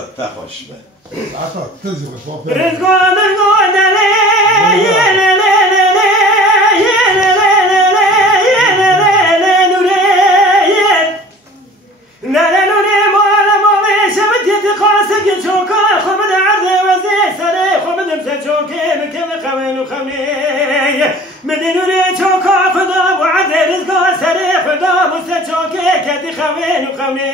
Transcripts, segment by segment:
تخوش به عطا تنزل شوف رزقون مدينوري شوكا خدا وعد رزقا سري خدا مستشوكي كدي خوين وخوني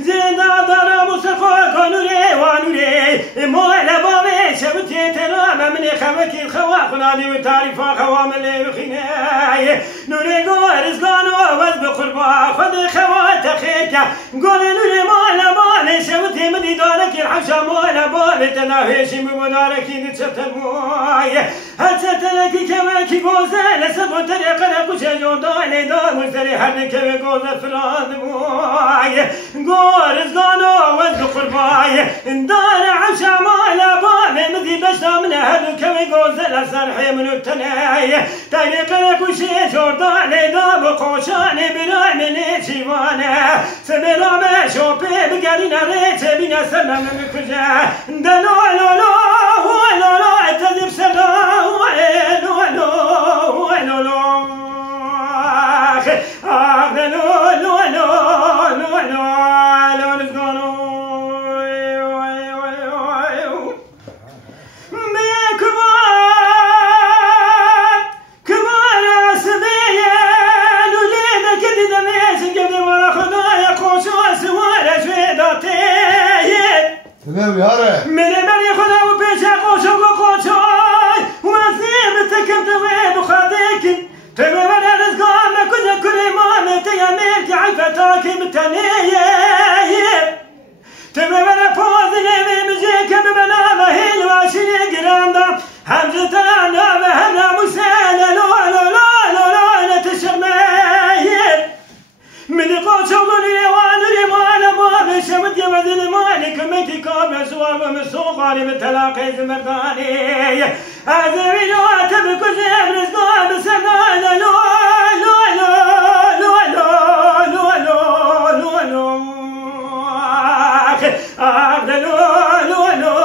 زيندا دارا مصطفى كنوري وانوري مولا بابي شبتي ترام من خوكي الخوا خنادي وتعرفا خوامل وخيني نوري قو رزقانو وز بقربا خد خوا تخيكا قول نوري مولا بابي شبتي مدي دارك الحشا مولا بابي تناهيشي بمداركي نتشتموي هتشتلكي كي گوزه لسه با طریقه نکوچه جدای دار مشتری هر که به گوزه فراد بای گارزگانو وزد قربای دار عشا مالا بامه مزی بشتامنه هر که به گوزه لسر حیمنو تنای طریقه نکوچه جدای دار بقوشانه برای منه چیوانه سبرامه شوپه بگری نره بینه سلم نکوچه دلالولو ولولو اتذب سلام ولولو لا